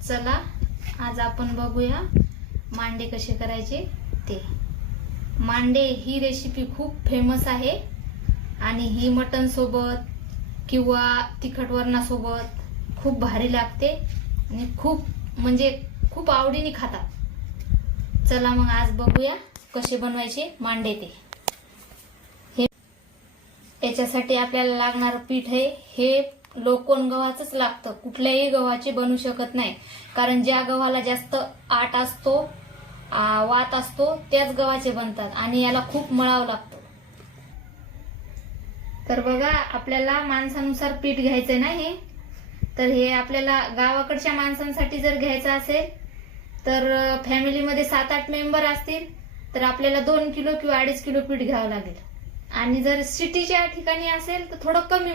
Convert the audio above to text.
चला आज आपण बघूया मांडे कसे करायचे ते। मांडे ही रेसिपी खूप फेमस आहे आणि ही मटन सोबत किंवा तिखट वरणा सोबत खूप भारी लागते आणि खूप आवडीने खातात। चला मग आज बघूया कसे बनवायचे मांडे ते। याच्यासाठी आपल्याला लागणारं पीठ आहे हे लोकोन गव्हाचंच लागतं, कुठल्याही गव्हाचे बनवू शकत नाही, कारण ज्या गव्हाला जास्त आट असतो वात असतो त्याच गव्हाचे बनतात आणि याला खूप मळावं लागतं। तर बघा आपल्याला माणसानुसार पीठ घ्यायचं नाही, तर हे आपल्याला गावाकडच्या माणसांसाठी जर घ्यायचं असेल तर फॅमिलीमध्ये 7-8 मेंबर असतील तर आपल्याला 2 किलो किंवा 2.5 किलो पीठ घ्यावं लागेल, आणि जर सिटीच्या ठिकाणी असेल तर थोडं कमी